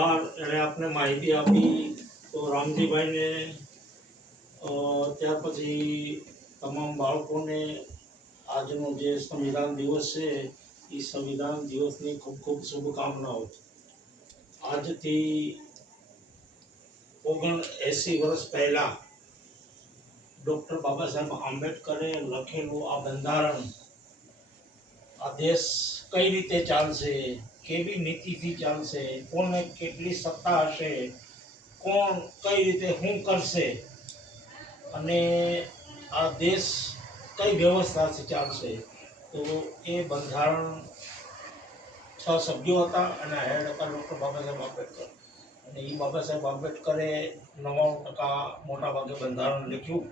આભાર એણે આપને માહિતી આપી. તો રામજીભાઈને ત્યાર પછી તમામ બાળકોને આજનો જે સંવિધાન દિવસ છે એ સંવિધાન દિવસની ખૂબ ખૂબ શુભકામનાઓ. આજથી 79 વર્ષ પહેલા ડૉક્ટર બાબા સાહેબ આંબેડકરે લખેલું આ બંધારણ, આ દેશ કઈ રીતે ચાલશે, કેવી નીતિથી ચાલશે, કોને કેટલી સત્તા હશે, કોણ કઈ રીતે શું કરશે અને આ દેશ કઈ વ્યવસ્થાથી ચાલશે, તો એ બંધારણ 6 સભ્યો હતા અને હેડ હતા ડૉક્ટર બાબા સાહેબ આંબેડકર. અને એ બાબા સાહેબ આંબેડકરે 99% મોટા ભાગે બંધારણ લખ્યું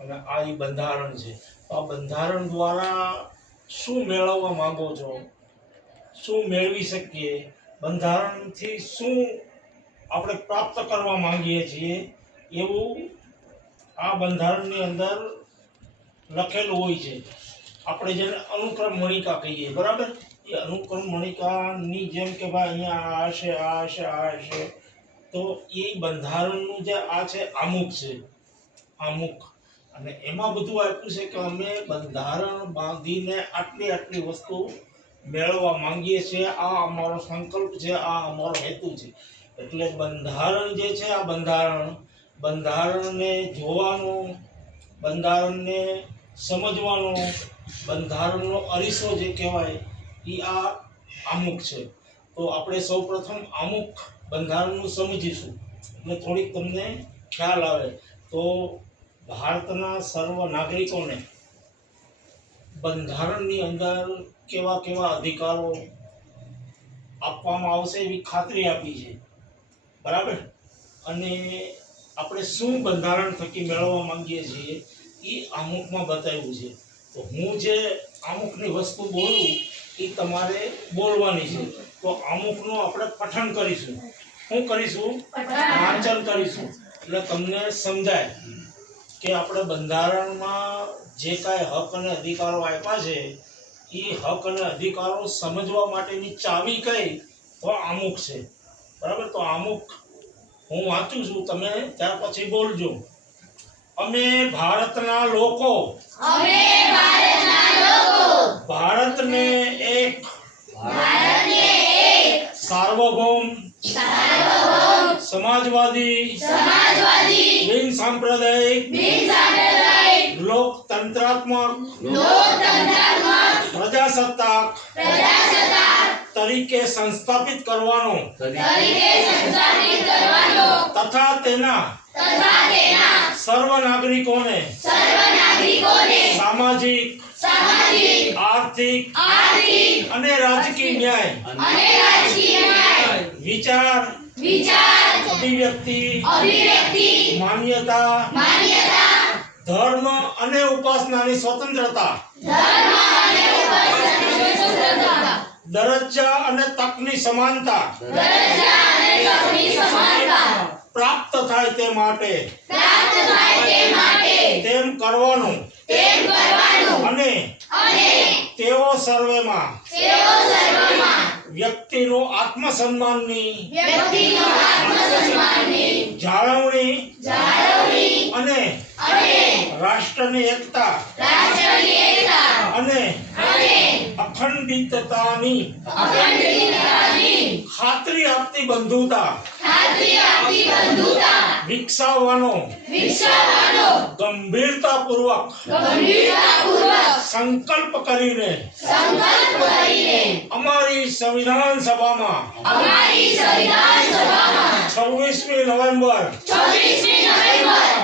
અને આ એ બંધારણ છે. તો આ બંધારણ દ્વારા શું મેળવવા માંગો છો, શું મેળવી શકીએ, બંધારણથી શું આપણે પ્રાપ્ત કરવા માંગીએ છીએ, એવું આ બંધારણની અંદર લખેલું હોય છે. આપણે જેને અનુક્રમ મણિકા કહીએ, બરાબર, એ અનુક્રમ મણિકાની જેમ કે ભાઈ અહીંયા આ હશે, આ હશે, આ હશે, તો એ બંધારણનું જે આ છે આમુખ છે, આમુખ. અને એમાં બધું આપ્યું છે કે અમે બંધારણ બાંધીને આટલી આટલી વસ્તુ મેળવવા માંગીએ છીએ, આ અમારો સંકલ્પ છે, આ અમારો હેતુ છે. એટલે બંધારણ જે છે, આ બંધારણને જોવાનું, બંધારણને સમજવાનો, બંધારણનો અરીસો જે કહેવાય એ આ આમુખ છે. તો આપણે સૌપ્રથમ આમુખ બંધારણનું સમજીશું એટલે થોડીક તમને ખ્યાલ આવે. તો ભારતના સર્વ નાગરિકોને બંધારણની અંદર કેવા કેવા અધિકારો આપવામાં આવશે એવી ખાતરી આપી છે, બરાબર. અને આપણે શું બંધારણ થકી મેળવવા માંગીએ છીએ એ આમુખમાં બતાવ્યું છે. તો હું જે અમુકની વસ્તુ બોલું એ તમારે બોલવાની છે. તો અમુકનું આપણે પઠન કરીશું. શું કરીશું? વાંચન કરીશું. એટલે તમને સમજાય કે આપણે બંધારણમાં જે કાંઈ હક અને અધિકારો આપ્યા છે એ હક અને અધિકારો સમજવા માટેની ચાવી કઈ? તો અમુક છે, બરાબર. તો અમુક હું વાંચું છું, તમે ત્યાર પછી બોલજો. અમે ભારતના લોકો ભારતને એક સાર્વભૌમ સમાજવાદી બિન સાંપ્રદાયિક લોકતંત્રાત્મક પ્રજાસત્તાક તરીકે સંસ્થાપિત કરવાનો તથા તેના સર્વ નાગરિકોને સામાજિક, આર્થિક અને રાજકીય ન્યાય, વિચાર, અભિવ્યક્તિ, માન્યતા, ધર્મ અને ઉપાસનાની સ્વતંત્રતા, દરજ્જા અને તકની સમાનતા પ્રાપ્ત થાય તે માટે તેમ કરવાનું અને તેઓ સર્વેમાં વ્યક્તિનું આત્મસન્માનની જાળવણી અને રાષ્ટ્રની એકતા અને અખંડિતતાની ખાતરી આપતી બંધુતા વિકસાવવાનો ગંભીરતાપૂર્વક સંકલ્પ કરીને અમારી સંવિધાન સભામાં 26મી નવેમ્બર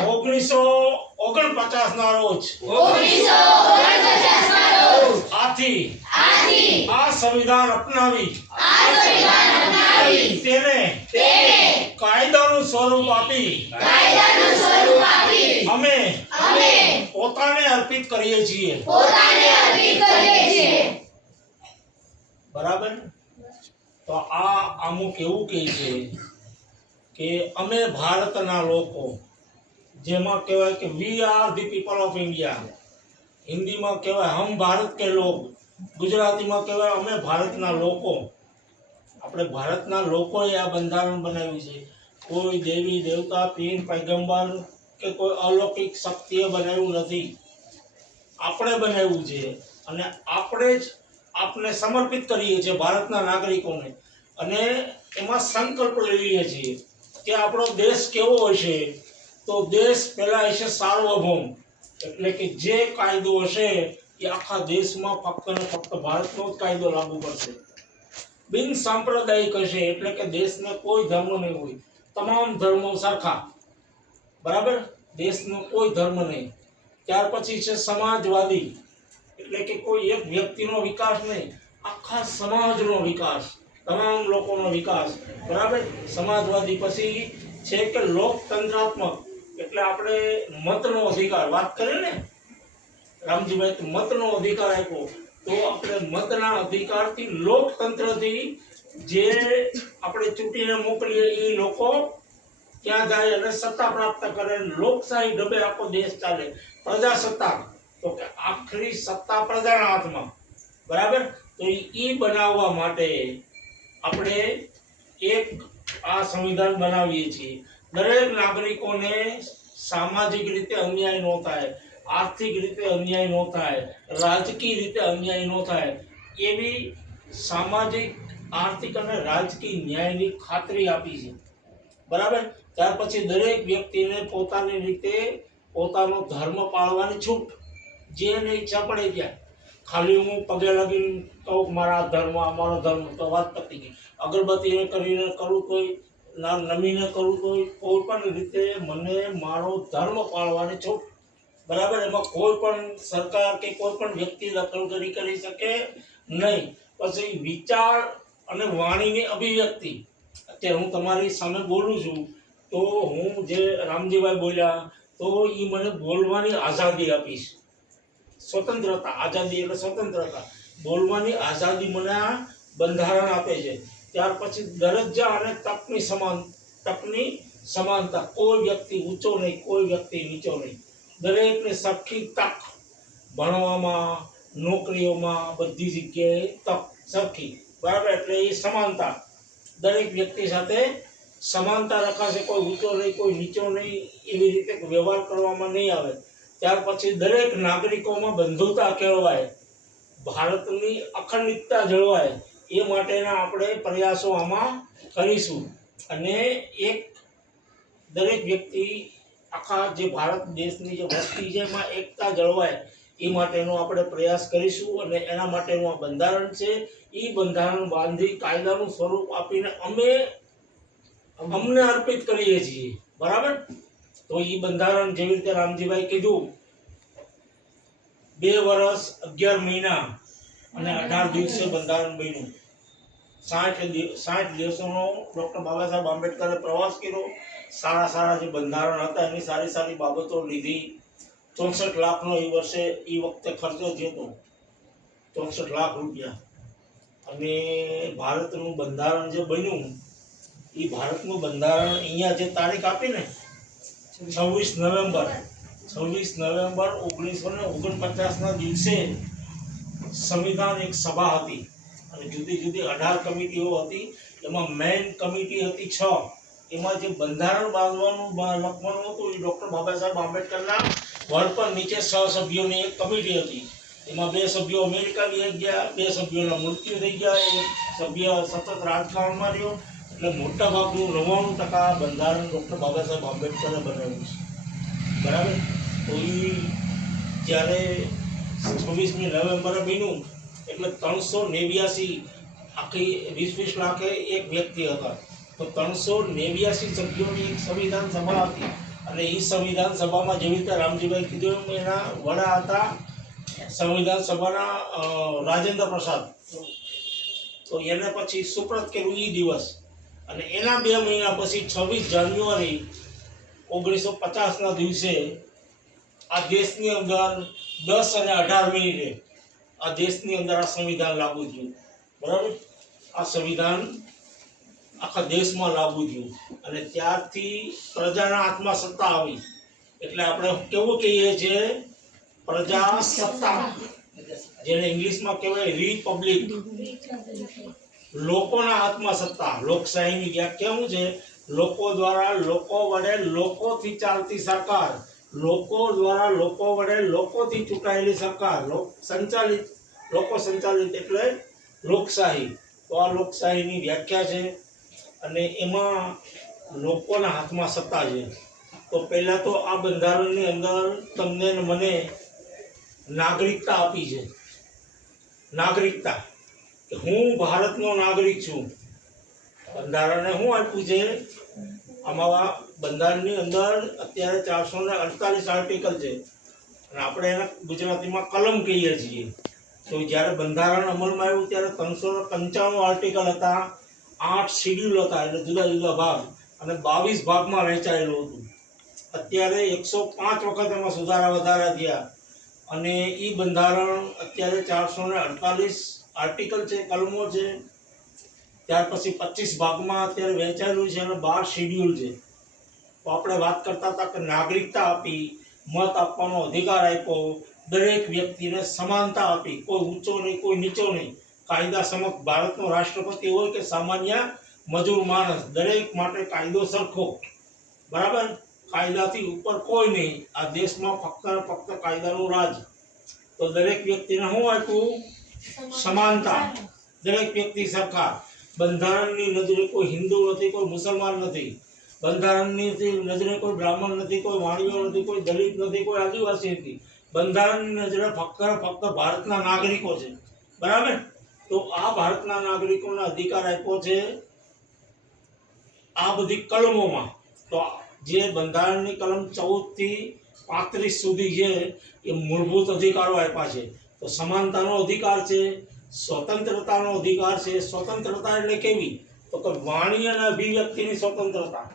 1949 ના રોજ આથી આ સંવિધાન અપનાવી તેને કાયદાનું સ્વરૂપ આપી અમે પોતાને અર્પિત કરીએ છીએ. બરાબર. તો આ અમુક એવું કહે છે કે અમે ભારતના લોકો, જેમાં કહેવાય કે we are the people of India, હિન્દીમાં કહેવાય હમ ભારત કે લોગ, ગુજરાતીમાં કહેવાય અમે ભારતના લોકો. આપણે ભારતના લોકોએ આ બંધારણ બનાવ્યું છે. કોઈ દેવી દેવતા પીર પૈગંબર કે કોઈ અલૌકિક શક્તિએ બનાવ્યું નથી. આપણે બનાવ્યું છે અને આપણે જ આપને સમર્પિત કરીએ છીએ ભારતના નાગરિકોને. અને એમાં સંકલ્પ લઈએ છીએ કે આપણો દેશ કેવો હશે. તો દેશ પહેલા હશે સાર્વભૌમ, એટલે કે જે કાયદો હશે એ આખા દેશમાં ફક્ત ને ફક્ત ભારતનો જ કાયદો લાગુ પડશે. બિન સાંપ્રદાયિક હશે, એટલે કે દેશમાં કોઈ ધર્મ નહીં હોય, તમામ ધર્મો સરખા, બરાબર. દેશનો કોઈ ધર્મ નહીં. ત્યાર પછી છે સમાજવાદી, એટલે કે કોઈ એક વ્યક્તિનો વિકાસ નહીં, આખા સમાજનો વિકાસ, તમામ લોકોનો વિકાસ, બરાબર. સમાજવાદી પછી છે કે લોકતંત્રાત્મક, એટલે આપણે મતનો અધિકાર વાત કરીએ ને રામજીભાઈ, મતનો અધિકાર આપ્યો તો આપણે મતના અધિકારથી લોકતંત્રથી જે આપણે ચૂંટીને મોકલીએ એ લોકો ત્યાં જાય અને સત્તા પ્રાપ્ત કરે. લોકશાહી ઢબે આખો દેશ ચાલે. પ્રજાસત્તાક, તો કે આખરી સત્તા પ્રજાના હાથમાં, બરાબર. તો એ બનાવવા માટે આપણે એક આ સંવિધાન બનાવીએ છીએ. દરેક નાગરિકોને સામાજિક રીતે અન્યાય ન થાય, આર્થિક રીતે અન્યાય ન થાય, રાજકીય રીતે અન્યાય ન થાય, એવી સામાજિક, આર્થિક અને રાજકીય ન્યાયની ખાતરી આપી છે, બરાબર. ત્યાર પછી દરેક વ્યક્તિને પોતાની રીતે પોતાનો ધર્મ પાળવાની છૂટ, જેને ઈચ્છા પડે ત્યાં. ખાલી હું પગે લાગીને કહું મારા ધર્મ, અમારો ધર્મ, તો વાત પતી ગઈ. અગરબત્તીને કરીને કરું તોય, ના નમીને કરું તોય, કોઈ પણ રીતે મને મારો ધર્મ પાળવાની છૂટ, બરાબર. એમાં કોઈ પણ સરકાર કે કોઈ પણ વ્યક્તિ દખલગીરી કરી શકે નહીં. પછી વિચાર અને વાણીની અભિવ્યક્તિ, અત્યારે હું તમારી સામે બોલું છું તો હું જે રામજીભાઈ બોલ્યા તો એ મને બોલવાની આઝાદી આપીશ. સ્વતંત્રતા, આઝાદી એટલે સ્વતંત્રતા, બોલવાની આઝાદી મને આ બંધારણ આપે છે. ત્યાર પછી દરજ્જા અને તકની સમાનતા, કોઈ વ્યક્તિ ઊંચો નહીં, કોઈ વ્યક્તિ નીચો નહીં, દરેકને સરખી તક, ભણવામાં, નોકરીઓમાં, બધી જગ્યાએ તક સરખી, બરાબર. એટલે એ સમાનતા, દરેક વ્યક્તિ સાથે સમાનતા રખાશે. કોઈ ઊંચો નહીં, કોઈ નીચો નહીં, એવી રીતે વ્યવહાર કરવામાં નહીં આવે. ત્યાર પછી દરેક નાગરિકોમાં બંધુતા કેળવાય, ભારતની અખંડિતતા જળવાય, એ માટેના આપણે પ્રયાસો આમાં કરીશું. અને એક દરેક વ્યક્તિ, આખા જે ભારત દેશની જે વસ્તી છે એમાં એકતા જળવાય એ માટેનો આપણે પ્રયાસ કરીશું. અને એના માટેનું આ બંધારણ છે. એ બંધારણ બાંધી કાયદાનું સ્વરૂપ આપીને અમને અર્પિત કરીએ છીએ, બરાબર. તો એ બંધારણ જેવી રીતે રામજીભાઈ કીધું, 2 વર્ષ 11 મહિના અને 18 દિવસે બંધારણ બન્યું. 60 દિવસોનો ડૉક્ટર બાબા સાહેબ આંબેડકરે પ્રવાસ કર્યો. સારા જે બંધારણ હતા એની સારી બાબતો લીધી. 64 લાખનો એ વખતે ખર્ચો થયો હતો, 64 લાખ રૂપિયા. અને ભારતનું બંધારણ જે બન્યું, એ ભારતનું બંધારણ અહીંયા જે તારીખ આપી ને 26 નવેમ્બર 1949ના દિવસે સંવિધાન એક સભા હતી અને જુદી 18 કમિટીઓ હતી. એમાં મેઇન કમિટી હતી 6. એમાં જે બંધારણ બાંધવાનું લખવાનું હતું એ ડૉક્ટર બાબા સાહેબ આંબેડકરના વડપણ નીચે 6 સભ્યોની એક કમિટી હતી. એમાં 2 સભ્યો અમેરિકા વહી ગયા, 2 સભ્યોના મૃત્યુ થઈ ગયા, એક સભ્ય સતત રાજકારણમાં રહ્યો. એટલે મોટા ભાગનું 99% બંધારણ ડૉક્ટર બાબા સાહેબ આંબેડકરે બનાવ્યું છે, બરાબર. તો એ જ્યારે 26મી નવેમ્બરે બન્યું એટલે 389 આખી 20 લાખે એક વ્યક્તિ હતા. તો 389 સભ્યોની એક સંવિધાન સભા હતી. અને એ સંવિધાન સભામાં જેવી રીતે રામજીભાઈ કીધું એમ એના વડા હતા સંવિધાન સભાના રાજેન્દ્ર પ્રસાદ. તો એને પછી સુપ્રત કર્યું એ દિવસ. અને એના 2 મહિના પછી 26 જાન્યુઆરી 1950ના દિવસે આ દેશની અંદર 10 અને 18 મિનિટે આ દેશની અંદર આ સંવિધાન લાગુ થયું, બરાબર. આ સંવિધાન આખા દેશમાં લાગુ થયું અને ત્યારથી પ્રજાના હાથમાં સત્તા આવી. એટલે આપણે કેવું કહીએ છીએ, પ્રજાસત્તાક, જેને ઇંગ્લિશમાં કહેવાય રિપબ્લિક. લોકોના હાથમાં સત્તા. લોકશાહીની વ્યાખ્યા શું છે? લોકો દ્વારા, લોકો વડે, લોકોથી ચાલતી સરકાર. લોકો દ્વારા, લોકો વડે, લોકોથી ચૂંટાયેલી સરકાર. લોકો સંચાલિત એટલે લોકશાહી. તો આ લોકશાહીની વ્યાખ્યા છે અને એમાં લોકોના હાથમાં સત્તા છે. તો પહેલા તો આ બંધારણની અંદર તમને ને મને નાગરિકતા આપી છે. નાગરિકતા, કે હું ભારતનો નાગરિક છું. બંધારણે શું આપ્યું છે? આમાં બંધારણની અંદર અત્યારે 448 આર્ટિકલ છે અને આપણે એને ગુજરાતીમાં કલમ કહીએ છીએ. તો જ્યારે બંધારણ અમલમાં આવ્યું ત્યારે 395 આર્ટિકલ હતા, 8 શેડ્યુલ હતા, એટલે જુદા જુદા ભાગ, અને 22 ભાગમાં વહેંચાયેલું હતું. અત્યારે 105 વખત એમાં સુધારા વધારા થયા અને એ બંધારણ અત્યારે 448 આર્ટિકલ છે, કલમો છે. ત્યાર પછી 25 ભાગમાં અત્યારે વહેંચાયેલું છે અને 12 શેડ્યુલ છે. તો આપણે વાત કરતા હતા કે નાગરિકતા આપી, મત આપવાનો અધિકાર આપ્યો, દરેક વ્યક્તિને સમાનતા આપી, કોઈ ઊંચો નહીં, કોઈ નીચો નહીં. કાયદા સમક્ષ ભારતનો રાષ્ટ્રપતિ હોય કે સામાન્ય મજૂર માણસ, દરેક માટે કાયદો સરખો. બરાબર? કાયદાથી ઉપર કોઈ નહીં. આ દેશમાં ફક્ત ફક્ત કાયદાનું રાજ. તો દરેક વ્યક્તિને શું આપ્યું? સમાનતા. દરેક વ્યક્તિ સરખા. બંધારણની નજરે કોઈ હિન્દુ નથી, કોઈ મુસલમાન નથી. બંધારણની નજરે કોઈ બ્રાહ્મણ નથી, કોઈ વાણિયો નથી, કોઈ દલિત નથી, કોઈ આદિવાસી નથી. બંધારણની નજરે ફક્ત ફક્ત ભારતના નાગરિકો છે. બરાબર? તો આ ભારતના નાગરિકોને અધિકાર આપ્યો છે આ બધી કલમોમાં. તો જે બંધારણની કલમ 14 થી 35 સુધી છે એ મૂળભૂત અધિકારો આપ્યા છે. તો સમાનતાનો અધિકાર છે, સ્વતંત્રતાનો અધિકાર છે. સ્વતંત્રતા એટલે કેવી? તો કે વાણી અને અભિવ્યક્તિની સ્વતંત્રતા,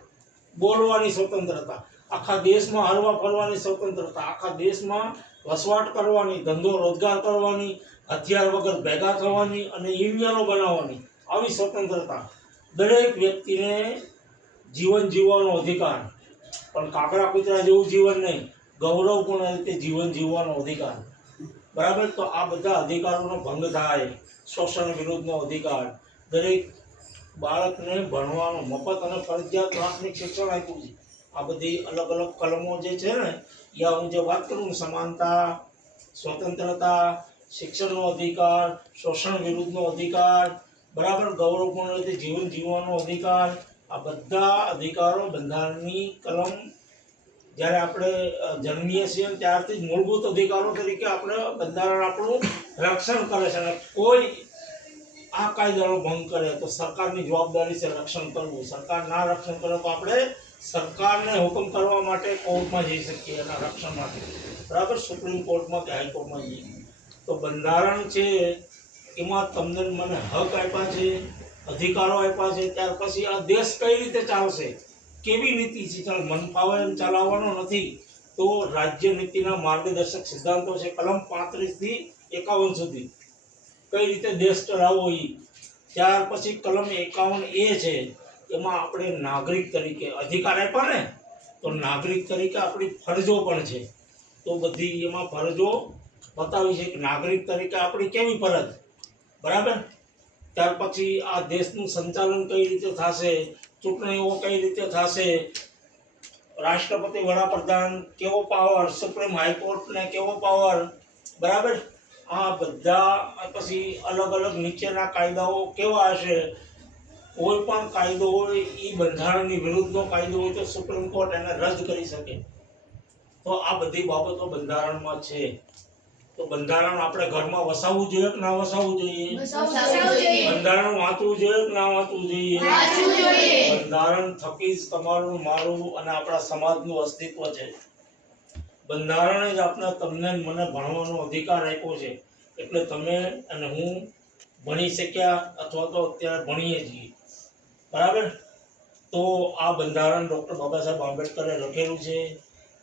બોલવાની સ્વતંત્રતા, આખા દેશમાં હરવા ફરવાની સ્વતંત્રતા, આખા દેશમાં વસવાટ કરવાની, ધંધો રોજગાર કરવાની, હથિયાર વગર ભેગા થવાની અને યુનિયનો બનાવવાની, આવી સ્વતંત્રતા. દરેક વ્યક્તિને જીવન જીવવાનો અધિકાર, પણ કાકડા કૂતરા જેવું જીવન નહીં, ગૌરવપૂર્ણ રીતે જીવન જીવવાનો અધિકાર. બરાબર? તો આ બધા અધિકારોનો ભંગ થાય. શોષણ વિરુદ્ધનો અધિકાર. દરેક બાળકને ભણવાનો મફત અને ફરજિયાત પ્રાથમિક શિક્ષણ આપ્યું છે. આ બધી અલગ અલગ કલમો જે છે ને, યા હું જે વાત કરું, સમાનતા, સ્વતંત્રતા, શિક્ષણનો અધિકાર, શોષણ વિરુદ્ધનો અધિકાર, બરાબર, ગૌરવપૂર્ણ રીતે જીવન જીવવાનો અધિકાર, આ બધા અધિકારો બંધારણની કલમ જ્યારે આપણે જન્મીએ છીએ ત્યારથી જ મૂળભૂત અધિકારો તરીકે આપણે બંધારણ આપણું રક્ષણ કરે છે. અને કોઈ આ કાયદાનો ભંગ કરે તો સરકારની જવાબદારી છે રક્ષણ કરવું. સરકાર ના રક્ષણ કરે તો આપણે સરકારને હુકમ કરવા માટે કોર્ટમાં જઈ શકીએ એના રક્ષણ માટે. બરાબર? સુપ્રીમ કોર્ટમાં કે હાઈકોર્ટમાં જઈએ. તો બંધારણ છે એમાં તમને મને હક આપ્યા છે, અધિકારો આપ્યા છે. ત્યાર પછી આ દેશ કઈ રીતે ચાલશે, કેવી નીતિ છે, ચાલ મન ફાવે એમ ચલાવવાનો નથી. તો રાજ્ય નીતિના માર્ગદર્શક સિદ્ધાંતો છે, કલમ 35 થી 51 સુધી, કઈ રીતે દેશ ચલાવવો એ. ત્યાર પછી કલમ 51A છે, એમાં આપણે નાગરિક તરીકે અધિકાર આપ્યા ને, તો નાગરિક તરીકે આપણી ફરજો પણ છે. તો બધી એમાં ફરજો બતાવી છે કે નાગરિક તરીકે આપણી કેવી ફરજ. બરાબર? ત્યાર પછી આ દેશનું સંચાલન કઈ રીતે થશે, ચૂંટણીઓ કઈ રીતે થશે, રાષ્ટ્રપતિ, વડાપ્રધાન કેવો પાવર, સુપ્રીમ હાઈકોર્ટને કેવો પાવર. બરાબર? આ બધા પછી અલગ અલગ નીચેના કાયદાઓ કેવા હશે. કોઈ પણ કાયદો હોય એ બંધારણની વિરુદ્ધનો કાયદો હોય તો સુપ્રીમ કોર્ટ એને રદ કરી શકે. તો આ બધી બાબતો બંધારણમાં છે. તો બંધારણ આપણે ઘરમાં વસાવવું જોઈએ કે ના વસાવવું જોઈએ? બંધારણ વાંચવું જોઈએ કે ના વાંચવું જોઈએ? બંધારણ થકી જ તમારું, મારું અને આપણા સમાજનું અસ્તિત્વ છે. બંધારણે જ આપણે તમને મને ભણવાનો અધિકાર આપ્યો છે. એટલે તમે અને હું ભણી શક્યા અથવા તો અત્યારે ભણીએ છીએ. બરાબર? તો આ બંધારણ ડૉક્ટર બાબા સાહેબ આંબેડકરે લખેલું છે.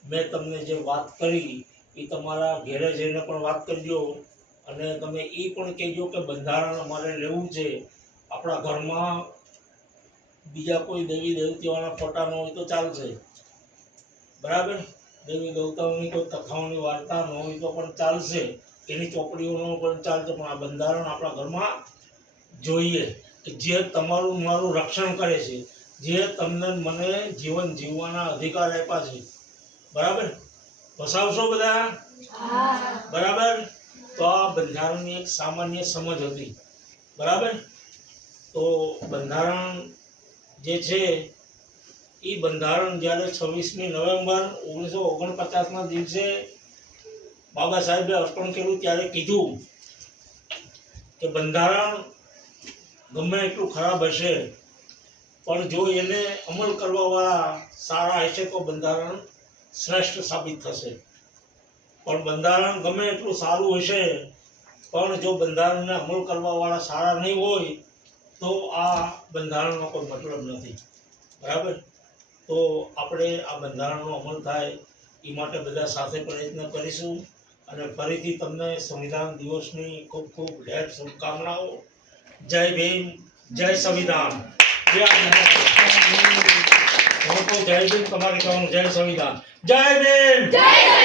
મેં તમને જે વાત કરી એ તમારા ઘેરે જઈને પણ વાત કરજો અને તમે એ પણ કહેજો કે બંધારણ અમારે લેવું છે. આપણા ઘરમાં બીજા કોઈ દેવી દેવતાઓના ફોટા ન હોય તો ચાલશે. બરાબર? દેવી દેવતાઓની કોઈ કથાઓની વાર્તા ન હોય તો પણ ચાલશે, એની ચોપડીઓનો પણ ચાલશે, પણ આ બંધારણ આપણા ઘરમાં જોઈએ. કે જે તમારું મારું રક્ષણ કરે છે, જે તમને મને જીવન જીવવાના અધિકાર આપ્યા છે, બરાબર? વસાવશો બધા? બરાબર? તો આ બંધારણની એક સામાન્ય સમજ હતી, બરાબર? તો બંધારણ જે છે એ બંધારણ જ્યારે 26મી નવેમ્બર 1949ના દિવસે બાબા સાહેબે અર્પણ કર્યું ત્યારે કીધું કે બંધારણ ગમે એટલું ખરાબ હશે પણ જો એને અમલ કરવાવાળા સારા હશે તો બંધારણ શ્રેષ્ઠ સાબિત થશે. પણ બંધારણ ગમે એટલું સારું હશે પણ જો બંધારણને અમલ કરવાવાળા સારા નહીં હોય તો આ બંધારણનો કોઈ મતલબ નથી, બરાબર? તો આપણે આ બંધારણનો અમલ થાય એ માટે બધા સાથે પ્રયત્ન કરીશું. અને ફરીથી તમને સંવિધાન દિવસની ખૂબ ખૂબ ઢેર શુભકામનાઓ. જય ભીમ, જય સંવિધાન. જય હું તો જય ભીમ તમારે કહેવાનું, જય સંવિધાન. જય ભીમ, જય